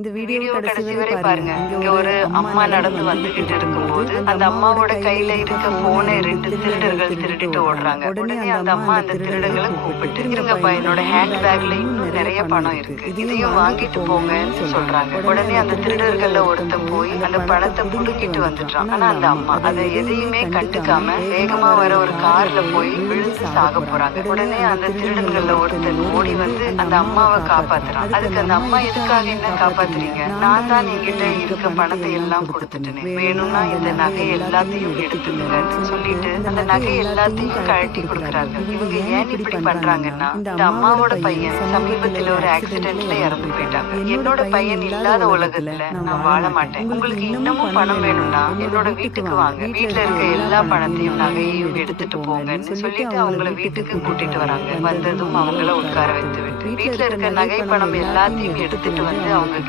இந்த வீடியோ கடைசி வரை பாருங்க. இங்க ஒரு அம்மா நடந்து வந்துகிட்டு இருக்கும்போது அந்த அம்மாவோட கையில இருக்க போனை 2 திருடர்கள் திருடிட்டு ஓடுறாங்க. உடனே அந்த அம்மா அந்த திருடர்களை கூப்பிட்டு, இருங்கப்பா, என்னோட ஹேண்ட் பேக்ல இன்னும் நிறைய பணம் இருக்கு, இதையும் வாங்கிட்டு போங்கன்னு சொல்றாங்க. உடனே அந்த திருடர்கள்ல ஒருத்தன் போய் அந்த பணத்தை புடுங்கிட்டு வந்துட்டான். ஆனா அந்த அம்மா அதை எதையுமே கண்டுக்காம வேகமா வர ஒரு கார்ல போய் விழுந்து சாக போறாங்க. உடனே அந்த திருடர்கள்ல ஒருத்தன் ஓடி வந்து அந்த அம்மாவை காப்பாத்துறான். அதுக்கு அந்த அம்மா, எதுக்காக என்ன காப்பாத்துறீங்க? நான் தான் என்கிட்ட இருக்க பணத்தை எல்லாம் கொடுத்துட்டேன், வேணும்னா இந்த நகை எல்லாத்தையும் எடுத்துக்கங்கன்னு சொல்லிட்டு அந்த நகை எல்லாத்தையும் கழட்டி கொடுக்குறாங்க. இவங்க ஏன் இப்படி பண்றாங்கன்னா, இந்த அம்மாவோட பையன் சமீபத்துல ஒரு ஆக்சிடென்ட்ல இறந்து போயிட்டாங்க. என்னோட பையன் இல்லாத உலகத்துல நான் வாழ மாட்டேன். உங்களுக்கு இன்னமும் பணம் வேணும்னா என்னோட வீட்டுக்கு வாங்க, வீட்டுல இருக்க எல்லா பணத்தையும் நகையையும் எடுத்துட்டு போங்கன்னு சொல்லிட்டு அவங்கள வீட்டுக்கு கூட்டிட்டு வராங்க. வந்ததும் அவங்கள உட்கார வைத்து விட்டு வீட்டுல இருக்க நகை பணம் எல்லாத்தையும் எடுத்துட்டு வந்து அவங்க